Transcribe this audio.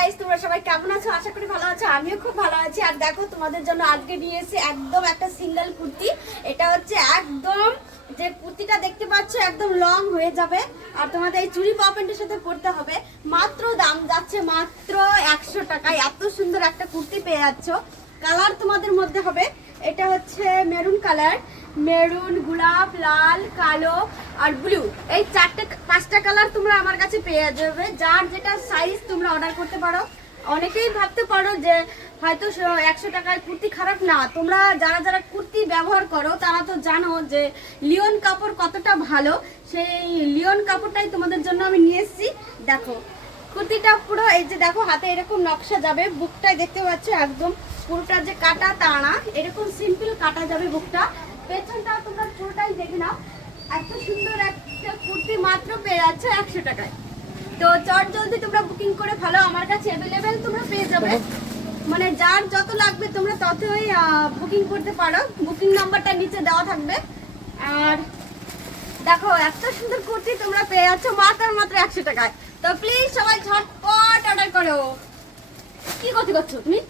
Guys, তোমরা সবাই কেমন আছো? আশা করি ভালো আছো। আমিও খুব ভালো আছি। আর দেখো, তোমাদের জন্য আজকে নিয়ে এসেছি একদম একটা সিঙ্গেল কুর্তি। এটা হচ্ছে একদম যে কুর্তিটা দেখতে পাচ্ছ একদম লং হয়ে যাবে, আর তোমাদের এই চুড়ি পপেন্টের সাথে পরতে হবে। মাত্র দাম যাচ্ছে মাত্র 100 টাকায়। এত সুন্দর একটা কুর্তি পেয়ে যাচ্ছ। কালার তোমাদের মধ্যে হবে, এটা হচ্ছে মেরুন কালার, মেরুন, গোলাপ, লাল, কালো আর ব্লু। এই পাঁচটা কালার তোমরা আমার কাছে পেয়ে যাবে। যার যেটা সাইজ তোমরা অর্ডার করতে পারো। অনেকেই ভাবতে পারো যে হয়তো 100 টাকায় কুর্তি খারাপ না। তোমরা যারা যারা কুর্তি ব্যবহার করো তারা তো জানো যে লিওন কাপড় কতটা ভালো। সেই লিওন কাপড়টাই তোমাদের জন্য আমি নিয়ে এসেছি। দেখো কুর্তিটা পুরো এই যে দেখো, হাতে এরকম নকশা যাবে, বুকটাই দেখতে পাচ্ছ একদম পুরোটা যে কাটা তা না, এরকম সিম্পল কাটা যাবে বুকটা। পেছনটা তোমরা পুরোটাই দেখে নাও। এত সুন্দর একটা কুর্তি মাত্র পেয়ে যাচ্ছে 100 টাকায়। তো চট জলদি তোমরা বুকিং করে ফেলো, আমার কাছে অ্যাভেলেবেল তোমরা পেয়ে যাবে। মানে যার যত লাগবে তোমরা ততই বুকিং করতে পারো। বুকিং নাম্বারটা নিচে দেওয়া থাকবে। আর দেখো এত সুন্দর কুর্তি তোমরা পেয়ে যাচ্ছ মাত্র 100 টাকায়। তো প্লিজ সবাই ঝটপট অর্ডার করো। কি করছো তুমি?